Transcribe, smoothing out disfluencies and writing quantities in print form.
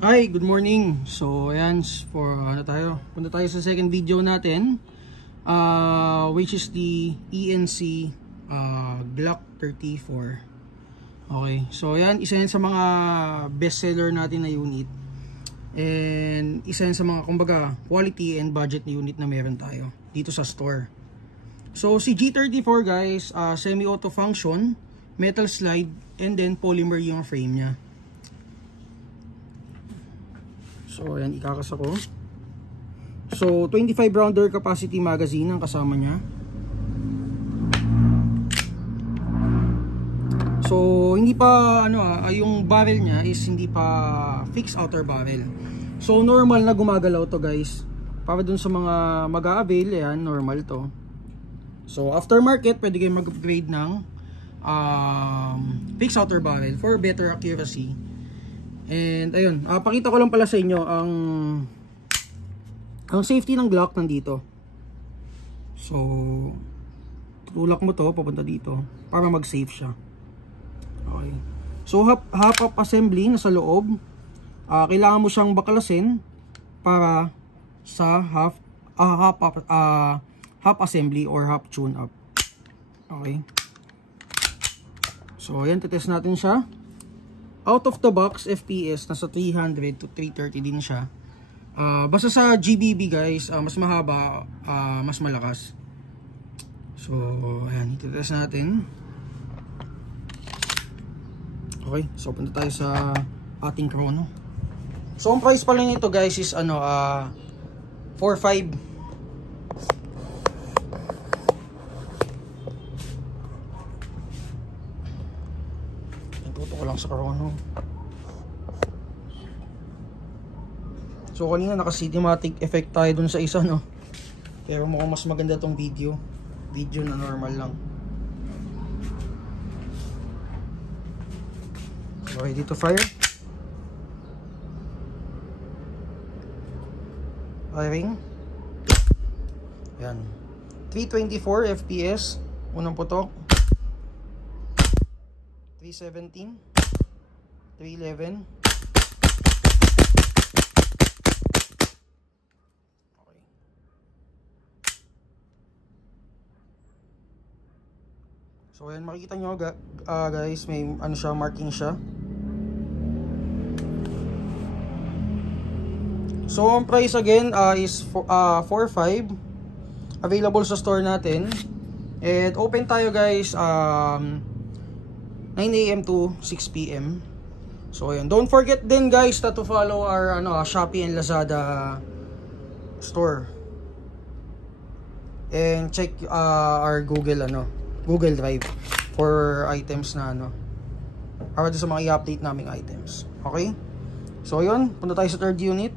Hi, good morning. So ayan, punta tayo sa second video natin, which is the ENC Glock 34. Okay, so ayan, isa yan sa mga best seller natin na unit, and isa yan sa mga kumbaga quality and budget na unit na meron tayo dito sa store. So si G34 guys, semi-auto function, metal slide, and then polymer yung frame nya. So ayan, ikakas ako. So 25 rounder capacity magazine ang kasama niya. So hindi pa yung barrel niya is hindi pa fixed outer barrel. So normal na gumagalaw to guys. Para dun sa mga mag-a-avail, yan, normal to. So aftermarket, pwede kayong mag-upgrade ng fixed outer barrel for better accuracy. And ayun, pakita ko lang pala sa inyo ang safety ng Glock nandito. So tutulak mo to papunta dito para mag-safe siya. Okay. So half-up assembly nasa loob. Kailangan mo siyang baklasin para sa half assembly or half tune up. Okay. So ayan, tetest natin siya. Out of the box FPS nasa 300 to 330 din siya. Basta sa GBB guys, mas mahaba, mas malakas. So ayan, i-test natin. Okay, so punta tayo sa ating chrono. So ang price pa lang nito guys is 4.5. Tuto ko lang sa chrono. So kanina naka cinematic effect tayo dun sa isa, no? Pero mukhang mas maganda tong video na normal lang. So ready to fire. Firing. Yan, 324 fps unang putok, 317, 311. Okay. So ayan, makikita nyo guys, may siya, marking siya. So ang price again is 4.5. Available sa store natin. And open tayo guys 9 AM to 6 PM. So ayan, don't forget din guys to follow our Shopee and Lazada store. And check our Google Drive for items na para sa mga i-update naming items. Okay? So ayun, punta tayo sa third unit.